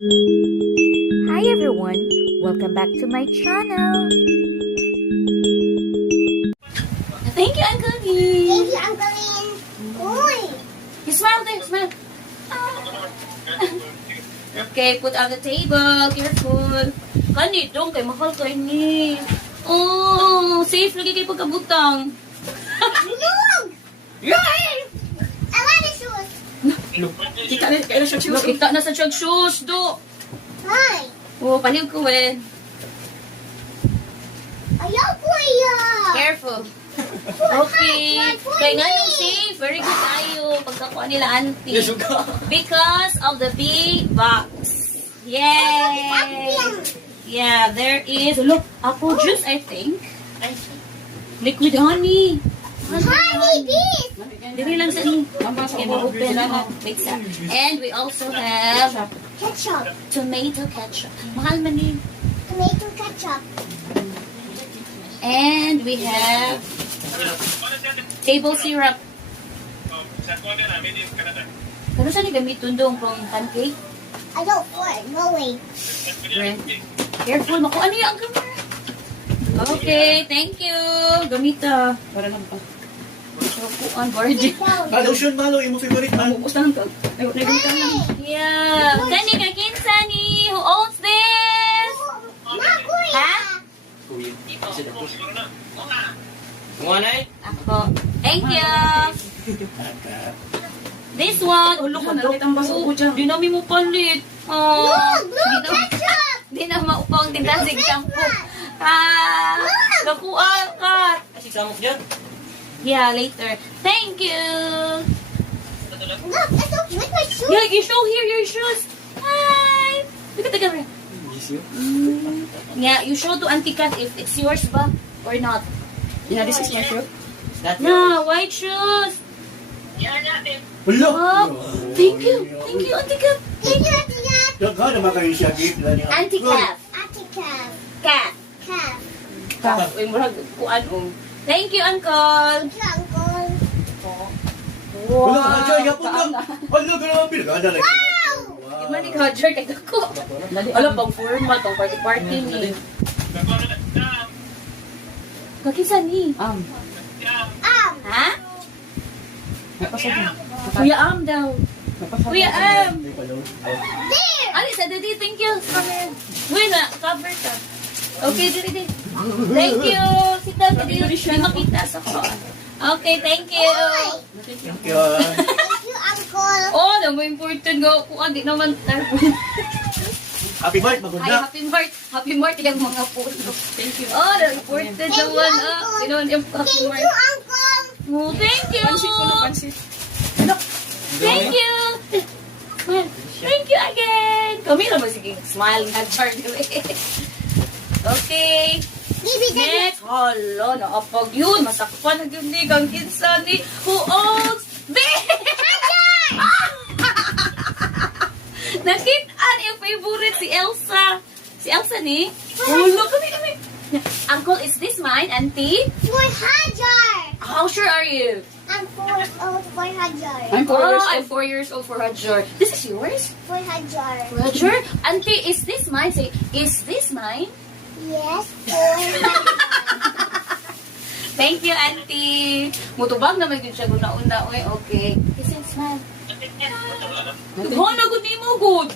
Hi everyone, welcome back to my channel. Thank you, Uncle Thank Lee. you, Uncle Lin. Uy! You smile there, smile. Okay, put on the table. Careful. Kani, dong, kay mahal kay ni. Oh, safe lagi kay pagkabutang. Look! Yay! I want the shoes. Kita na, kaya na siya shoes. Kita na sa siya shoes, do. Hi. Oh, paliw ko eh. Ayaw po iya. Careful. Okay. Kaya nga nung safe. Very good tayo. Pagkakuha nila auntie. Because of the big box. Yay! Yeah, there is. Look, apple juice, I think. Liquid honey. Honey bees. Dili lang sa ni. Okay, ma-open na. And we also have Ketchup. tomato ketchup. Mahal man ni. Tomato ketchup. And we have table syrup. Kano sa ni gamiton dong pang pancake? I don't want. No way. Careful, makuha niya ang camera. Okay, thank you. Gamita. Para lang pa. So, kuan board. Lotion malo, imo favorite man. Ubus lang ka. Nagamitan lang. Yeah. Kani ka kinsa ni? Who owns this? Ma, kuya. Ha? Kumanay? Ako. Thank you. This one. Oh, look, ang baso ko dyan. Di namin mo palit. Oh. Look, blue ketchup. Di na maupang tindansig shampoo. Ah. Nakuha ka. Asik samok dyan. Yeah, later. Thank you. Look, it's okay with my shoes. Yeah, you show here your shoes. Hi. Look at the camera. Yeah, you show to Auntie Kat if it's yours ba or not. Yeah, this is my shoe. Yeah, white shoes. Hello. Oh, thank you. Thank you, Auntie Kat. Thank you, Auntie Kat. Daghan naman kayo siya gift na niya. Auntie Kat. Auntie Kat. Kat. Kat. Uy, murag kuan Thank you, Uncle. Thank you, Uncle. Wala ka siya, yapon na. Wala ka naman pinagada lagi. Wow! Iman ni Roger kay dako. Alam pang formal pang party ni. Kakisa ni. Ha? Kuya Am daw. Kuya Am. There! Ali sa daddy, thank you. Uy na, cover ka. Okay, dili. Thank you. Sit down, dili makita sa ko. Okay, thank you. Thank you. Thank you, Uncle. Oh, na mo important go. Kung di naman Happy birthday, Ay, maganda. happy birthday ang mga puno. Thank you. Oh, the important Thank you, naman. Uncle. Sinon yung happy Thank you, birthday. Uncle. Oh, thank you. Thank you. Thank you again. Kami naman sige. Smile na Charlie. Okay. Bibi, Next. Hala, naapag yun. Masakpan na yun ni Kang Kinsa ni Who owns this? Nakita yung favorite si Elsa. Si Elsa ni? Hala, kami. Uncle, is this mine, Auntie? for Hajar. How sure are you? I'm 4 old for Hajar. I'm 4 years old for Hajar. This is yours? For Hajar. Roger? Auntie, is this mine? Say, is this mine? Yes, for Hajar. Thank you, Auntie. Mutubag naman yun siya una-una. Okay. Kiss and smile. Tughan na gud nimo gud.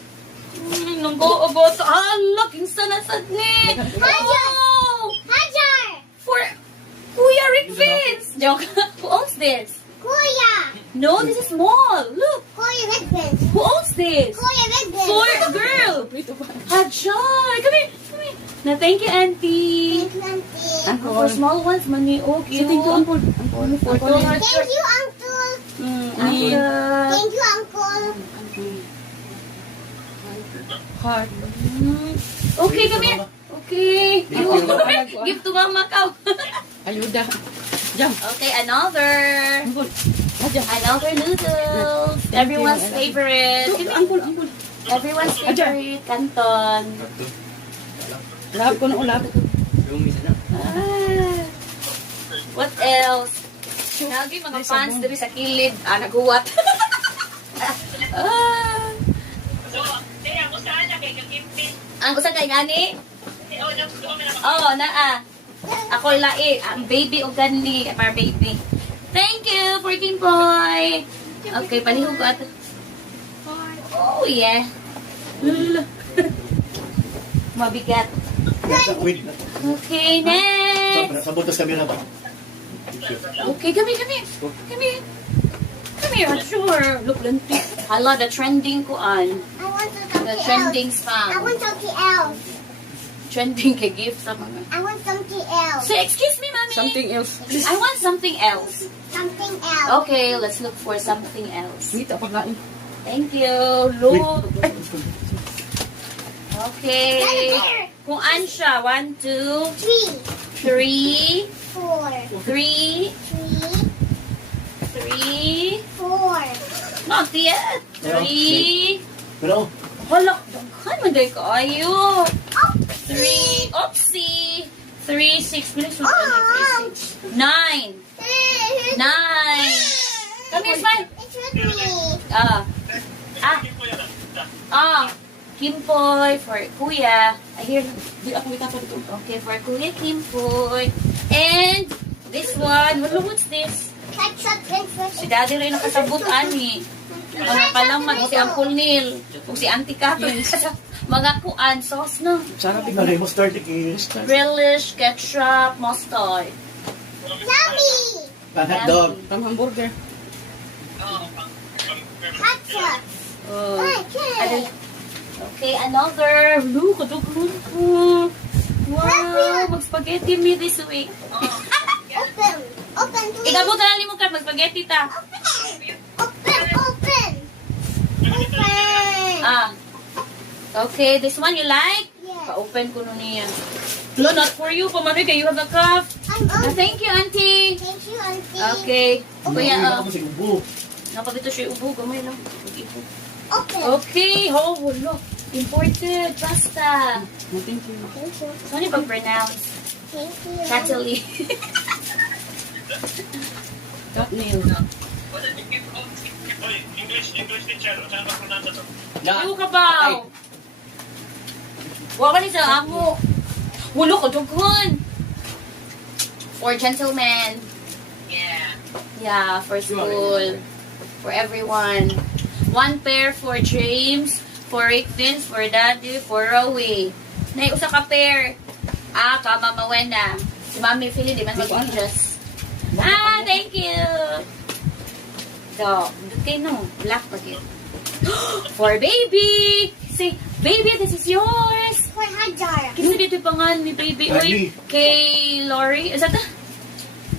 Nang go about hala kinsa na sad ni. Oh! Hajar. For Kuya Rick Vince. Joke. Who owns this? Kuya. No, this is small. Look. Kuya Redband. Who owns this? Kuya Redband. For a girl. Hajar. Come here. Na thank you, Auntie. Thank you, Auntie. For small ones, mani okay. Thank you, Uncle. Thank you, Uncle. Uncle. Thank you, Uncle. Heart. Okay, come here. Okay. Give to Mama Cow. Ayuda. Jam. Okay, another noodles. Everyone's favorite. Angkol. Everyone's favorite canton. Lahap ko na ulap. Ah. What else? Nagi mga fans diri sa kilid. Naghuwat. Ah. Ang usa kay gani? Oh, naa. Ako lai, ang baby o gani, para baby. Thank you, freaking boy. Okay, palihog ko ato. Oh, yeah. Mabigat. Wait. Okay, next. Sa butas kami na ba? Okay, come here. Come here. Come here, sure. Look, lanti. Hala, the trending ko an. I want The something trending else. I spam. want something else. Trending kay gift sa mga. I want something else. So, excuse me, mommy. Something else. I want something else. Something else. Okay, let's look for something else. Sweet, pagkain. Thank you, Lord. Okay. Kung an siya, 1, 2, 3, 4. 3, 3, 4. not yet. 3, Pero, hala, daghan man day kaayo. 3, oopsie. 3, 6 minutes. 9. 9. Come here, smile. It's with me. Kimpoy for Kuya. I hear. Di ako itapon ito. Okay, for Kuya Kimpoy. And this one. Hello, what's this? Ketchup and Si fish. Daddy rin nakasabot ani. Mga palaman si Uncle Neil. Kung si Auntie Catherine. Mga kuan, sauce no. Sarap ito. nari mo start is Relish, ketchup, mustard. Yummy. hotdog. Pang hamburger. Ketchup. Oh. Okay. Okay, another. Look, kadugulun ko. Wow, mag-spaghetti me this week. Open. Open. Please. Ikabot na lang mo ka, mag-spaghetti ta. Open. Open. Open. Okay, this one you like? Yes. Pa-open ko nun niya. No, not for you, Pamari, you have a cup. Thank you, Auntie. Thank you, Auntie. Okay. Kuya, Ako si ubo. napabito siya yung ubo, gamay lang. Mag-ipo. Open. Okay, oh, wala. Imported pasta. No, thank you. Saan yung pag-pronounce? Thank you. Natalie. Cut nail. Ayaw ka ba? Wala ni sa amo. Wala ka dugon. For gentlemen. Yeah, for school. For everyone. 1 pair for James, for Rick Vince, for Daddy, for Rowie. Nay usa ka pair. Kama Mawena. Si Mami Philly, di man mag-adjust. Thank you. So, okay no. Black pa yun. For baby. Say, baby, this is yours. For Hajar. Kasi dito yung pangalan ni baby. Uy, kay Lori. Is that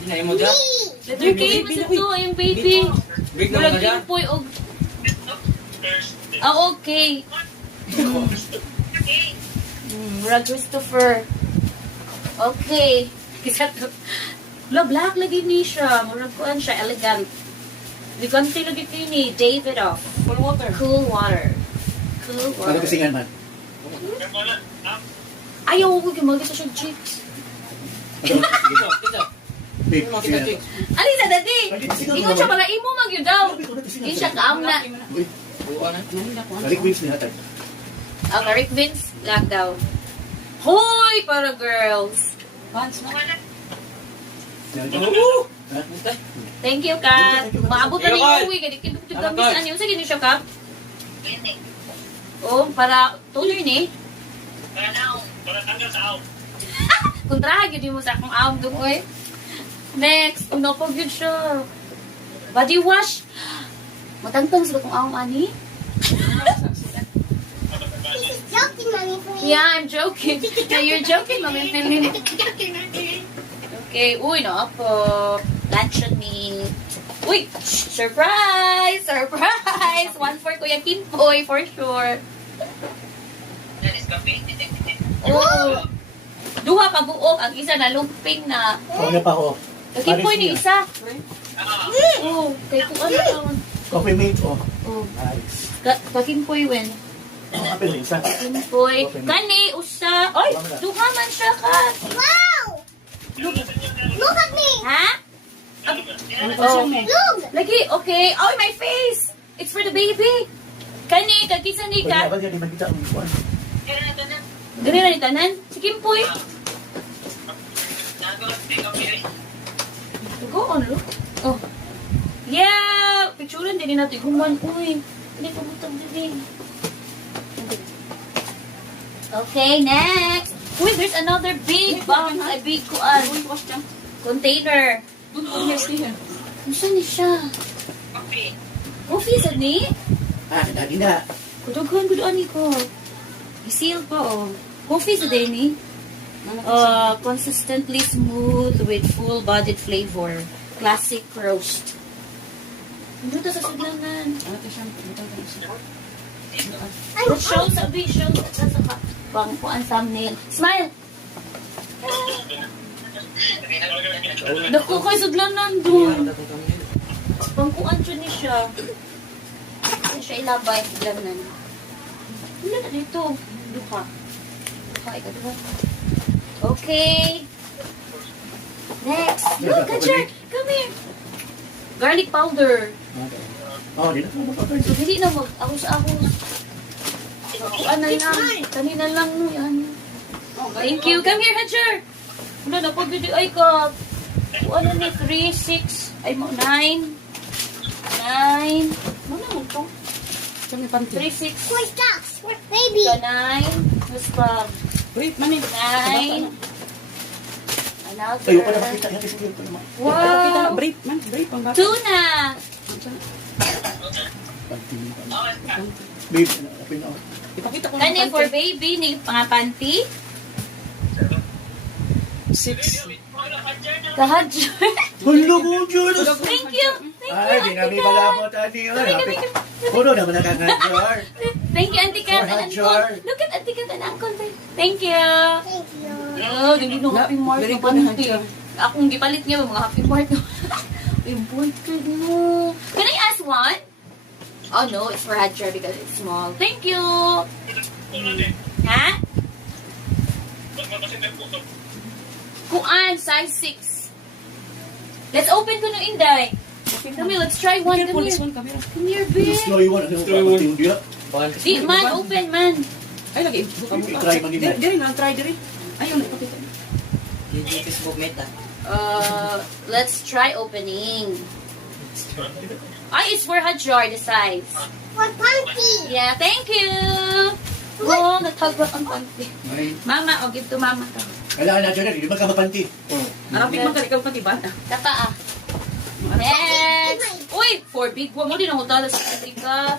Me. letter K? Mas ito, yung baby. Big Mula naman na dyan. Kimpoy og... okay. Mura Christopher. Okay. Kisa to. Black lagi ni siya. Mura kuan siya. Elegant. Elegante lagi kayo ni David off. Full water. Cool water. Cool Ano water. kasingan man? Ayaw ko gumagay sa siyang chicks. Babe, singan. Alisa, dati. Ikaw siya pala imo magyud daw. Hindi siya kaam na. Uy, Nahila ko. Rick Wins ni hatag. Ang Rick Vince, lang daw. Hoy, para girls. Pants na. Thank you, Kat. Maabot na Thank you, rin Kat. yung uwi. Kaya di Ano, kami Kat? saan yun. Sige, siya, Kap. Oh, para tuloy ni. Kung trahag yun mo sa akong awam dumoy. Next, kung napag yun siya. Body wash. Matangtang sila kung awam ani. This is joking, Mommy, please. Yeah, I'm joking. Yeah, you're joking, Mami Philly. Okay, uy, no ako. Luncheon meat. Uy, surprise! Surprise! 1 for Kuya Kimpoy, for sure. Oh, duha ka buok. Ang isa na lumping na. Ako na pa ako. Kay Kimpoy ni isa. Oh, kay kung ano naman. Coffee mate, oh. Oh, Nice. kay Kimpoy wen. Ang apel na isa. Kimpoy. Kani, usa. Oy, duha man siya ka. Wow! Look at me! Ha? Ano pa Oh. siya mo? Look! Lagi, okay. Oh, my face! It's for the baby. Kani, kagkisa ni Kaya ka. ba di man kita ang kuan? Dali na ni tanan. Sige po eh. Go on, look. Oh. Yeah! Picturean din natin guman. Uy, hindi ko butang din. Okay, next. Uy, there's another big box. A big container. Ano ni siya? Coffee sa ni? Ah, dagi na. Kudughan ko doon ko. I-seal pa oh. Coffee sa din ni? Consistently smooth with full-bodied flavor. Classic roast. Ano to sa sudlanan? Show sabi, show sa pangkuan thumbnail. Smile! Naku kay sudlanan doon. Pangkuan siya ni siya. Kasi siya ilabay sudlanan. Ano na dito? Duha. Duha, ikaw duha. Okay. Next. Look, Katcher! Come here! Garlic powder. Oh, di na ko mapapay. So, hindi na mag... Ako sa ako. Ano lang. Kanina lang no yan. Thank you. Come here, Hatcher. Wala na po video ay ka. Ano ni 3, 6, ay mo 9. 9. Ano mo ito? 3, 6. Where's ducks? Where's baby? 9. Mas pa. 9. Another. Ayo pala makita yan kasi dito naman. Wow. Brief man, brief ang bata. Tuna. Babe, open na. Ipakita ko Kani for baby ni mga panty. 6. Kahadjar. Hello, Bonjour! Thank you. Ay, di namin malabot, Ate. Puro naman nakakanjar. Thank you, Auntie Kat and Jar. Uncle. Look at Auntie Kat and Uncle. Thank you. Thank you. Oh, hindi no happy mark Very na good, panty. Jar. Akong gipalit niya mga happy mark. Yung boyfriend mo. Can I ask one? Oh no, it's for Hadjar because it's small. Thank you. Ha? Kuan, size 6. Let's open ko no Inday. Come here, let's try one. Come This here. one, camera. Come here, babe. Destroy one. Destroy one. Di, man, open, man. Ay, lagi. Buka-buka. Try man din. Diri na, try diri. Ayun, ipakita. Let's try opening. Ay, it's for Hadjar, the size. For Punky. Yeah, thank you. Oh, natagwa ang panty. Mama, I'll give to mama to. Kailangan na dyan, hindi ba ka mapanti? Arapik man ka ikaw katibata. Tata ah. Next. Uy, for big one. Mo din ang hotel sa Africa.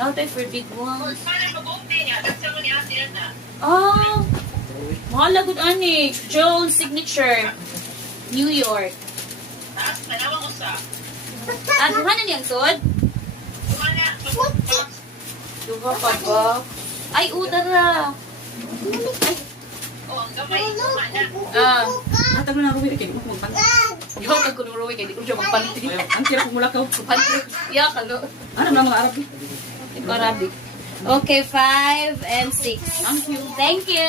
Now tayo for big one. Oh. Mahala good ani. Jones signature. New York. Ah, duha na niyang sod? Duha pa ba? Ay, udara. Ah. Natag na ruwi kay mo magpan. Yo, nagkunuruwi kaya di ko siya magpalit. Ang tira ko mula ka. Yeah, kalo. Ano na mga Arab? Ito Arabic. Okay, 5 and 6. Thank you. Thank you.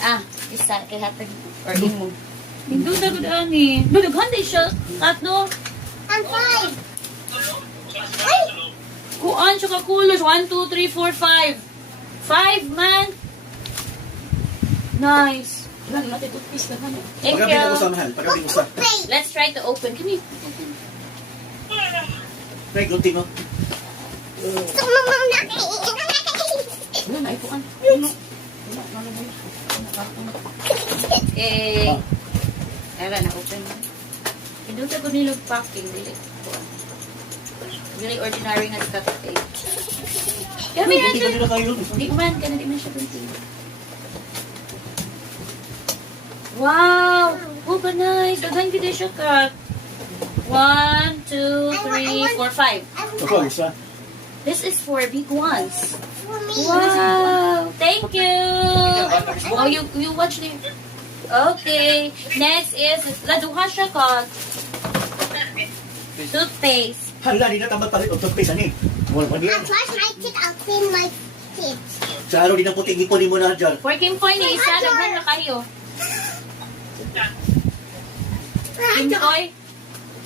Ah, isa kay hatag or imo. Hindi na gud ani. Dughan din siya. Tatlo. And 5. Kuan siya ka kulos. 1, 2, 3, 4, 5. 5 man. Nice. Lan natin toothpaste na kanya. Thank Pagkabing ako sa you. mahal. Pagkabing ko sa. Let's try to open. Come here. Open. May gunting mo. Ano na ito kan? Ano? Eh. Ara na open. Hindi sa ko nilog packing dili. Really ordinary nga sa cake. Kami May gunting na. nila kayo. Di man ka na di man siya kunting. Wow! Oh, ka nice. Daghan gid siya ka. 1, 2, 3, 4, 5. Ako, isa. This is for big ones. For me. Wow! Thank you! Oh, you watch the... Okay. Next is... Laduha siya ka. Toothpaste. Hala, di na tambal palit. O, toothpaste, ani. Wala pa I'll diyan. brush my teeth. I'll clean my teeth. Sa araw, di na puting ipon mo na dyan. For Kim Koy ni isa. Daghan na kayo. Kim Koy.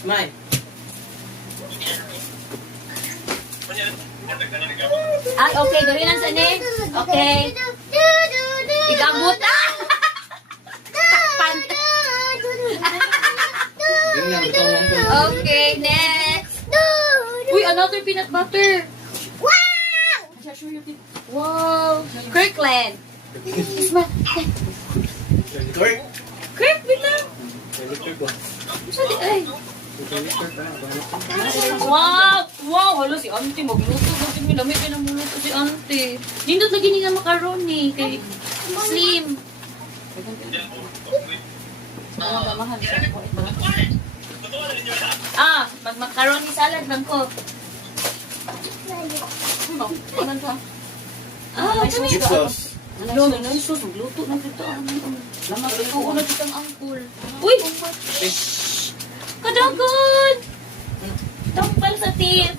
Smile. Ay, okay. Dali lang sa ni. Okay. Igabot. Takpan. Ganyan, ito ang mga. Okay, next. Uy, another peanut butter. Wow. Kirkland. Isma. Correct. Kirk, bilang. Electric ba? Sali, ay. Electric ba? Wow! Wow! Hala, si auntie magluto. Bakit may lamig ka na magluto si auntie? Nindot lagi niya macaroni kay Slim. Damahan siya. Ah, mag-macaroni salad lang ko. Ano ka? Ah, kami. Chip sauce. Ano na na sus, magluto na dito. Lamang Ito na dito ang angkol. Uy! Kadagon! Tampal sa tip.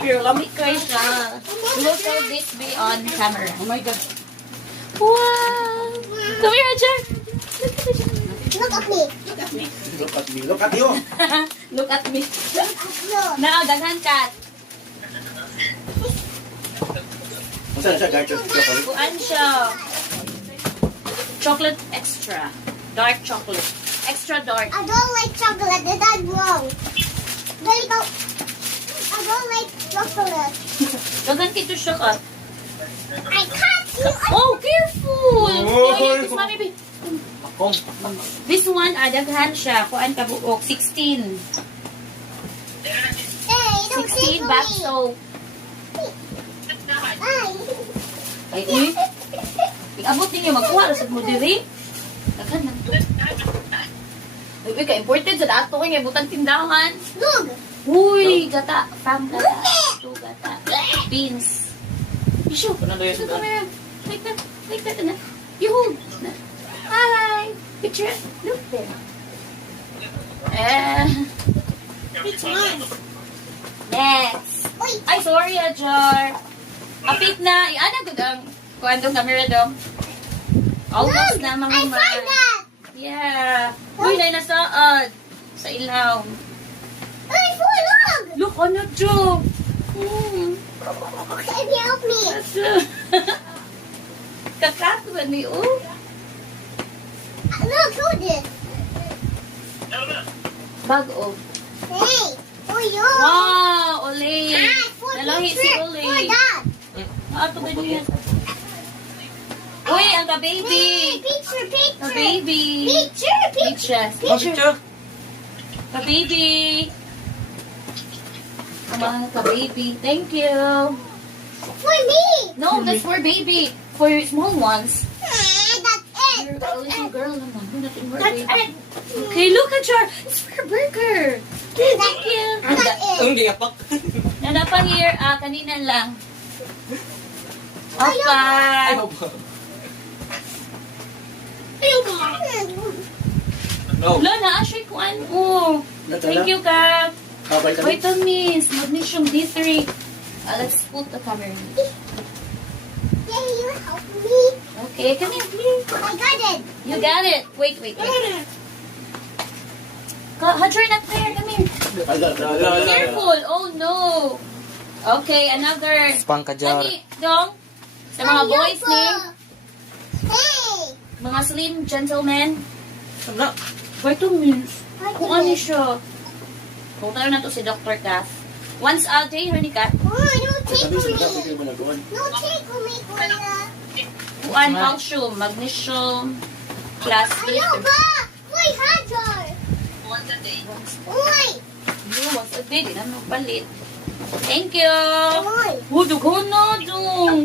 Pero lamig kayo siya. We will show this be on camera. Oh my God. Wow! Come here, Jar. Look at me. Look at me. Look at you. Look at me. No. Naagaghan ka. Saan siya? Garcho. Kuan siya. Chocolate extra. Dark chocolate. Extra dark. I don't like chocolate. That's wrong. There you go. I don't like chocolate. Dagan kito siya ka. I can't eat. Oh, careful! Oh. This, mami, babe. This one, daghan siya. Kuan ka buok. 16. Hey, don't 16 bath soap. Ay, uy. Abot ninyo, magkuha. Rasad mo diri. Daghan lang to. Ay, uy, ka-imported sa dato ko yung butang tindahan. Look. Uy, gata. Fam gata. Ito, gata. Beans. Isyo. Ano na yun? Come here. Like that. Like that. Na. You hold. Na. Hi. Picture. Look there. It's mine. Next. Wait. Ay, sorry, Jar. Kapit na. Ano ko dong? Kuan dong camera dong. Almost na, I mga found that. Yeah. Uy, na nasaad. Sa ilaw. I found look. Look, ano, Jo? Can you help me? Kakatuan ni, oh. Look, who did? Bago. Hey, for you. Wow, Olay. Ah, for Nalahi si picture. Olay. For that. Ito ba niya? Uy, ang ka-baby. Hey, picture, picture. Ka-baby. Picture, picture. Picture. Ka-baby. Ang mga ka-baby. Thank you. For me. No, that's for baby. For small ones. That's it. You're a little girl naman. You're not in her That's baby. it. Okay, look at your. It's for a burger. Thank you. That's it. Hindi apak. Nada pa here, kanina lang. Ayaw Okay. No. Wala na, asya ko ano. Thank you, Kat. Kabay ka. Vitamins, magnesium D3. Let's put the camera. Can you help me? Okay, come here, please. I got it. You got it. Wait. Hadjar, not there. Come here. Careful. Oh, no. Okay, another. Spang ka jar. Ani, dong. Sa mga boys ni, Hey. mga slim gentlemen. Ano? Vitamins. Kung ano siya. Total na to si Dr. Kath. Once a day, honey Kat. Oh, no take Sabi for sa dapat me. kayo managawan. No take for me, Kuya. Kuan, calcium, magnesium, plus Ayaw ba? Uy, Hajar. Uy. once a day, di na palit. Thank you. Uy. Dughan na, dong.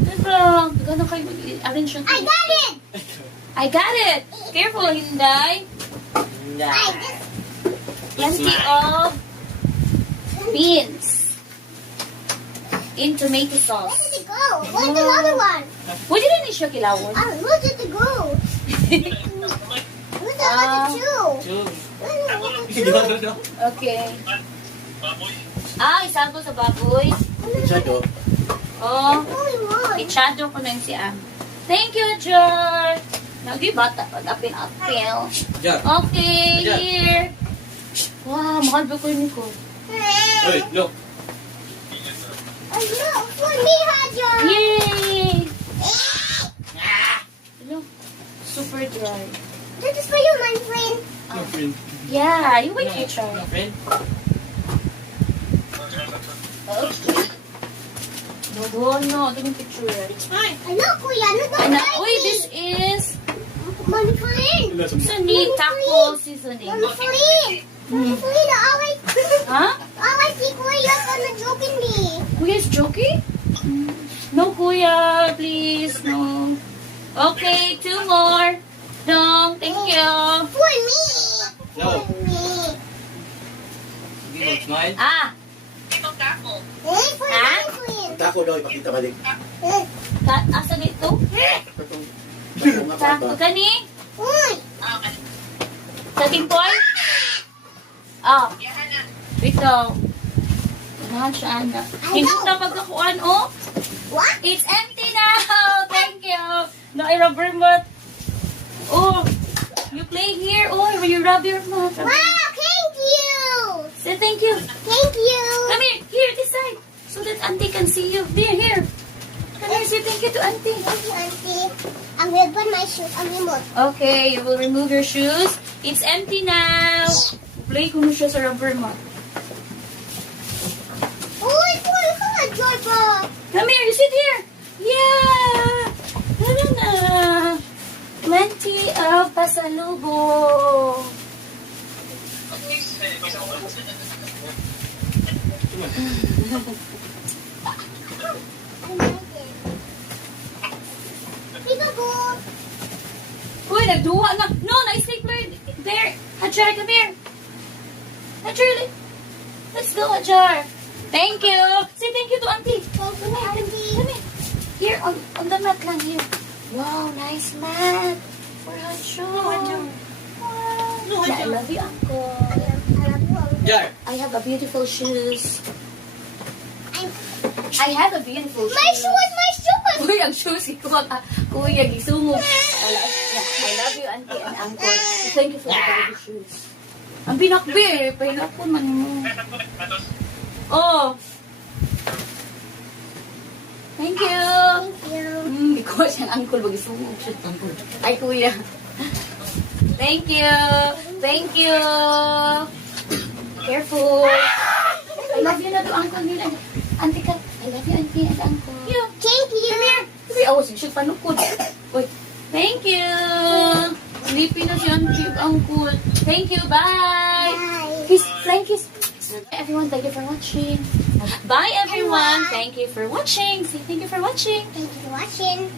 Teka, dughan na kayo mag-arrange siya. I got it. I got it. Careful, Hinday. I just Plenty of beans in tomato Where sauce. did it go? Where's the other one? Pwede rin siya kilawon. Where did it go? Where's the other two? Where's the other two? Okay. Isa to sa baboy. Shadow. Oh, Only one. ichado ko na yung si Am. Thank you, Jar. Nagi bata pag apil-apil. Jar. Okay, Jar. here. Wow, mahal ba ko yun ko? Hey, look. for me, Hajar. Yay! Hello. Super dry. This is for you, my friend. Your friend. Yeah, you wait to try. Friend? Okay. No, taking picture. Hello, Kuya. Ano ba? Ano? Uy, this is My friend. Wala sa mga. seasoning, taco seasoning. My friend. My friend, always. Huh? Always si Kuya gonna joking me. Kuya is joking? No, Kuya, please, no. Okay, 2 more. No, thank you. For me. No. For me. Sige, smile. Ah, Eh, for Ha? my friend. Tako daw, ipakita balik. Eh, asa dito? Itong Taco kani? uy. Sa timpoy? Ah. Dito. Nahan siya, anak. Hindi na pagkakuan, oh. What? It's empty now. Thank you. No, I rubber mat. Oh, you play here. Oh, you rub your mouth. Wow, thank you. Say thank you. Thank you. Come here, this side, so that auntie can see you. There, here. Come here, say thank you to auntie. Thank you, Auntie. I'm gonna put my shoes on remote. Okay, you will remove your shoes. It's empty now. Play ko na siya sa rubber mat. Uy, Kuya, come on, Jorpa. Come here, you sit here. Yeah. Na. Plenty of pasalubong. Peekaboo. Uy, nagduwa na. No, na-stapler. There. Hajar, come here. Hajar, let's go, Hajar. Thank you. Say thank you to auntie. Thank you, Auntie. Come here. Here, on the mat lang here. Wow, nice mat. For Hajar. Wow. I love you, Uncle. I love you. Jar. I have a beautiful shoes. I'm- I have a beautiful shoes. My shoes, my shoes. Uy, ang shoes ko kuya gisungog. I love you, auntie and uncle. Thank you for the baby shoes. Ang binakbi, pahinapon man mo. Oh. Thank you. Thank you. Ikaw siyang uncle, magisungog siya. Ay, kuya. Thank you. Thank you. Careful. I love you na to uncle nila. Auntie ka. I love you, auntie and uncle. Thank you. Come here. Sabi, awas siya panukod. Wait. Thank you. Sleepy na si auntie and uncle. Thank you. Bye. Bye. Kiss. Flying kiss. Everyone, thank you for watching. Bye, everyone. Thank you for watching. Say thank you for watching. Thank you for watching.